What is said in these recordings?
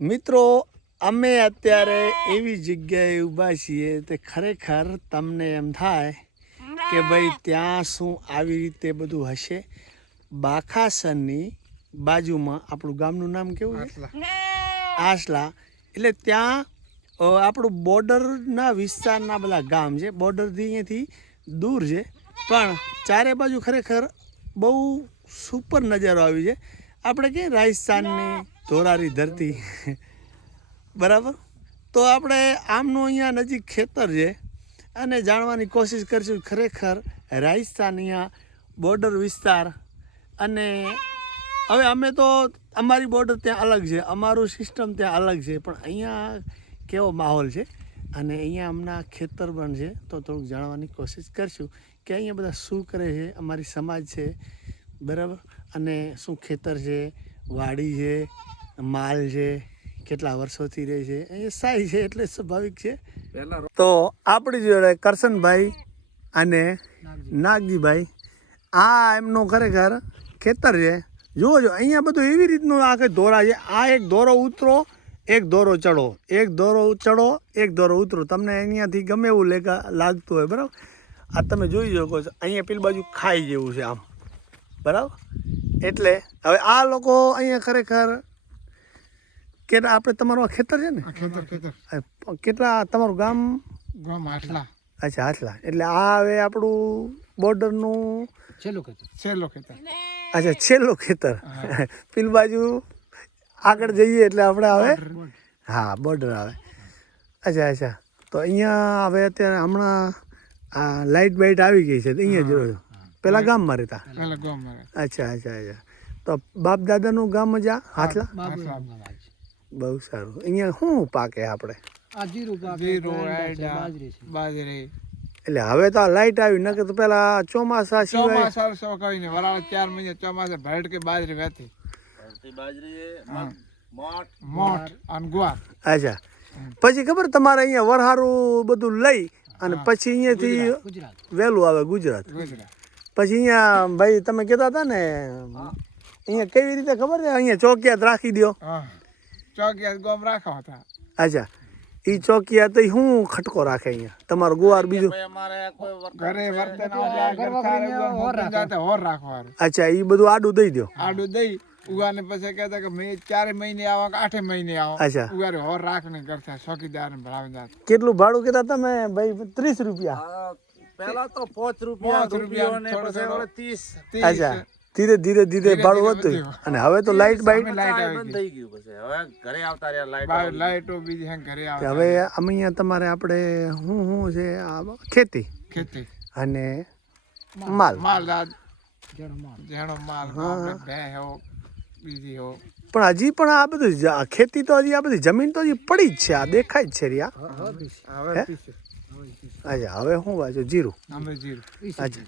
મિત્રો અમે અત્યારે એવી જગ્યાએ ઊભા છીએ તે ખરેખર તમને એમ થાય કે ભાઈ ત્યાં શું આવી રીતે બધું હશે? બાખાસરની બાજુમાં આપણું ગામનું નામ કેવું છે? આસલા. એટલે ત્યાં આપણું બોર્ડરના વિસ્તારના બધા ગામ છે. બોર્ડરથી અહીંયાથી દૂર છે. પણ ચારે બાજુ ખરેખર બહુ સુપર નજારો આવી છે. આપણે કે રાજસ્થાનની ધોરારી ધરતી. બરાબર? તો આપણે આમનું અહીંયા નજીક ખેતર છે અને જાણવાની કોશિશ કરીશું ખરેખર રાજસ્થાન અહીંયા બોર્ડર વિસ્તાર અને હવે અમે તો અમારી બોર્ડર ત્યાં અલગ છે, અમારું સિસ્ટમ ત્યાં અલગ છે, પણ અહીંયા કેવો માહોલ છે અને અહીંયા હમણાં ખેતર પણ છે, તો થોડુંક જાણવાની કોશિશ કરશું કે અહીંયા બધા શું કરે છે, અમારી સમાજ છે, બરાબર? અને શું ખેતર છે, વાડી છે માલ છે કેટલા વર્ષોથી રહે છે અહીંયા સાઈ છે એટલે સ્વાભાવિક છે. તો આપણી જોડે કરશનભાઈ અને નાગજીભાઈ. આ એમનું ખરેખર ખેતર છે. જુઓ જો અહીંયા બધું એવી રીતનું આખે દોરા છે. આ એક દોરો ઉતરો એક દોરો ચડો. એક દોરો ચડો એક દોરો ઉતરો. તમને અહીંયાથી ગમે એવું લેગા લાગતું હોય બરાબર? આ તમે જોઈ શકો છો. અહીંયા પેલી બાજુ ખાઈ જેવું છે આમ. બરાબર? એટલે હવે આ લોકો અહીંયા ખરેખર કેટલા આપણે તમારું આ ખેતર છે ને? ખેતર ખેતર. કેટલા તમારું ગામ? ગામ આટલા. અચ્છા હાથલા એટલે આ હવે આપણું બોર્ડરનું છેલ્લું ખેતર. છેલ્લું ખેતર. અચ્છા છેલ્લું ખેતર. પેલી બાજુ આગળ જઈએ એટલે આપણે આવે હા બોર્ડર આવે. અચ્છા અચ્છા. તો અહીંયા હવે અત્યારે હમણાં આ લાઇટ બાઇટ આવી ગઈ છે. તો અહીંયા જોયો પેલા ગામમાં રહેતા. ગામ મારે અચ્છા અચ્છા અચ્છા. તો બાપ દાદાનું ગામ જ આ? હાથલા બહુ સારું. અહીંયા શું પાકે આપણે? જીરો એડા બાજરી એટલે હવે તો આ લાઇટ આવી નકર તો પેલા ચોમાસા સિવાય ચોમાસા સો ને વરાળ ચાર મહિને ચોમાસા ભેટ કે બાજરી વેતી બાજરી મોટ અને ગુવા અચ્છા. પછી ખબર તમારે અહીંયા વરહારું બધું લઈ અને પછી અહીંયાથી વહેલું આવે ગુજરાત. પછી અહીંયા ભાઈ તમે કહેતા હતા ને અહીંયા કેવી રીતે ખબર છે? અહીંયા ચોકિયાત રાખી દો હા. ચોકિયા ગોમ રાખા હતા. અચ્છા એ ચોકિયા તો હું ખટકો રાખે અહીંયા? તમારો ગુવાર બીજો? ઘરે વર્તન હોર રાખવાનું. અચ્છા એ બધું આડું દઈ દો. આડું દઈ ઉગાને પછી કહેતા કે મેં ચારે મહિને આવો કે આઠે મહિને આવો. અચ્છા. ઉગારે હોર રાખને કરતા ચોકીદાર ને ભરાવદાર કેટલું ભાડું કહેતા તમે? ભાઈ ત્રીસ રૂપિયા. પેલા તો પાંચ રૂપિયા પાંચ રૂપિયા રૂપિયો ને પછી ત્રીસ. અચ્છા. ધીરે ધીરે ધીરે ભાડું વધ્યું. અને હવે તો લાઇટ બાઇટ લાઈટ બાઈટ બંધ થઈ ગયું પછી. હવે ઘરે આવતા રહ્યા લાઈટ લાઈટો બીજી ઘરે આવે હવે અમે અહીંયા તમારે આપણે શું શું છે આ ખેતી. ખેતી. અને માલ. માલ. જેણો માલ. હો. બીજી હો. પણ હજી પણ આ બધું ખેતી તો હજી આ બધી જમીન તો હજી પડી જ છે આ દેખાય જ છે રિયા હવે હું અચ્છા હવે શું વાંચો? જીરું. જીરું. અચ્છા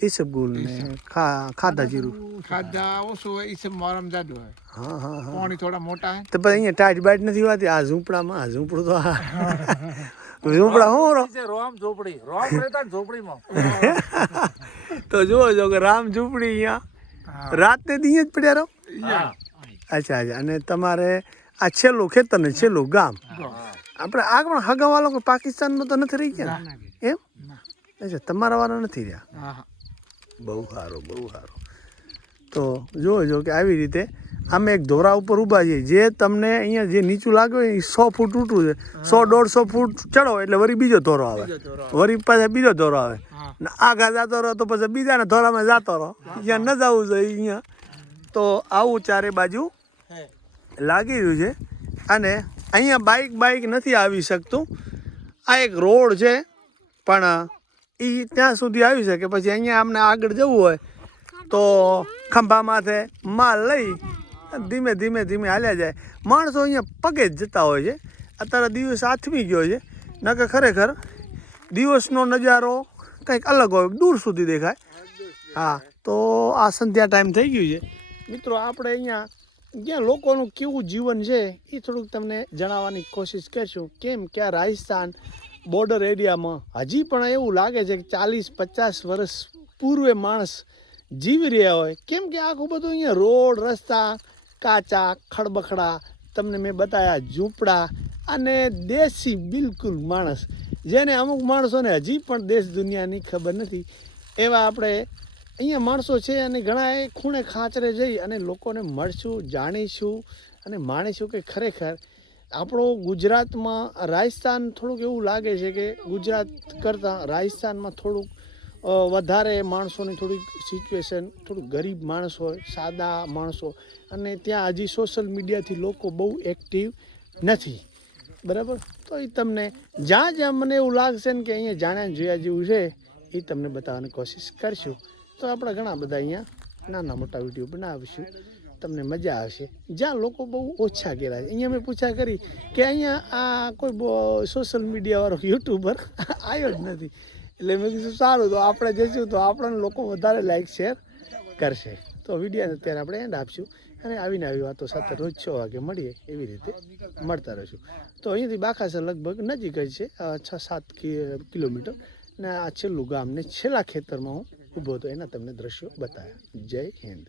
ઈસબગુલ ને ખા ખાધા જીરું. ખાધા ઓછું હોય ઈસે મોરમ જાડું હોય. હા હા હા. પાણી થોડા મોટા હે. તો પછી અહીંયા ટાઈટ બાઈટ નથી હોતી? આ ઝૂંપડામાં આ ઝૂંપડું તો આ ઝૂંપડા છે રોમ ઝોપડી. રોમ રહેતા ને ઝોપડીમાં. તો જુઓ જો કે રામ ઝૂંપડી અહીંયા. રાતે દી જ પડ્યા રહો? હા. અચ્છા અચ્છા. અને તમારે આ છેલ્લું ખેતર ને છેલ્લું ગામ. આપણે આ પણ હગાવા લોકો પાકિસ્તાનમાં તો નથી રહી ગયા? એમ? અચ્છા તમારા વાળા નથી રહ્યા? હા. બહુ સારો બહુ સારો. તો જુઓ જો કે આવી રીતે અમે એક ધોરા ઉપર ઊભા છીએ. જે તમને અહીંયા જે નીચું લાગ્યું હોય એ સો ફૂટ ઊંટું છે. સો દોઢસો ફૂટ ચડો એટલે વળી બીજો ધોરો આવે. વળી પાછા બીજો ધોરો આવે. ને આગા જતો રહો તો પછી બીજાના ધોરામાં જતો રહો. જ્યાં ન જવું જોઈએ અહીંયા. તો આવું ચારે બાજુ લાગી રહ્યું છે. અને અહીંયા બાઇક બાઇક નથી આવી શકતું. આ એક રોડ છે પણ એ ત્યાં સુધી આવી શકે પછી અહીંયા અમને આગળ જવું હોય તો ખંભા માથે માલ લઈ ધીમે ધીમે ધીમે હાલ્યા જાય. માણસો અહીંયા પગે જ જતા હોય છે. અત્યારે દિવસ આથમી ગયો છે. નકર ખરેખર દિવસનો નજારો કંઈક અલગ હોય, દૂર સુધી દેખાય. હા, તો આ સંધ્યા ટાઈમ થઈ ગયું છે. મિત્રો, આપણે અહીંયા જ્યાં લોકોનું કેવું જીવન છે એ થોડુંક તમને જણાવવાની કોશિશ કરશું. કેમ કે આ રાજસ્થાન બોર્ડર એરિયામાં હજી પણ એવું લાગે છે કે ચાલીસ, પચાસ વર્ષ પૂર્વે માણસ જીવી રહ્યા હોય. કેમ કે આખું બધું અહીંયા રોડ, રસ્તા, કાચા, ખડબખડા, તમને મેં બતાવ્યા ઝૂંપડા અને દેશી બિલકુલ માણસ. જેને અમુક માણસોને હજી પણ દેશ દુનિયાની ખબર નથી. એવા આપણે અહીંયા માણસો છે અને ઘણા એ ખૂણે ખાંચરે જઈ અને લોકોને મળશું, જાણીશું અને માણીશું કે ખરેખર આપણો ગુજરાતમાં રાજસ્થાન થોડુંક એવું લાગે છે કે ગુજરાત કરતાં રાજસ્થાનમાં થોડુંક વધારે માણસોની થોડીક સિચ્યુએશન થોડુંક ગરીબ માણસ હોય, સાદા માણસો અને ત્યાં હજી સોશિયલ મીડિયાથી લોકો બહુ એક્ટિવ નથી. બરાબર? તો એ તમને જ્યાં જ્યાં મને એવું લાગશે ને કે અહીંયા જાણ્યા જોયા જેવું છે એ તમને બતાવવાની કોશિશ કરશું. તો આપણે ઘણા બધા અહીંયા નાના મોટા વીડિયો બનાવીશું. તમને મજા આવશે. જ્યાં લોકો બહુ ઓછા ગયેલા છે. અહીંયા મેં પૂછા કરી કે અહીંયા આ કોઈ સોશિયલ મીડિયાવાળો યુટ્યુબર આવ્યો જ નથી. એટલે મેં કીધું, સારું, તો આપણે જઈશું, તો આપણને લોકો વધારે લાઈક શેર કરશે. તો વીડિયો અત્યારે આપણે એન્ડ આપશું અને આવીને આવી વાતો સાથે રોજ છ વાગે મળીએ, એવી રીતે મળતા રહીશું. તો અહીંયાથી બાખાસર લગભગ નજીક જ છે છ, સાત કિલોમીટર. ને આ છેલ્લું ગામને છેલ્લા ખેતરમાં હું ઊભો હતો, એના તમને દ્રશ્યો બતાવ્યા જય હિન્દ.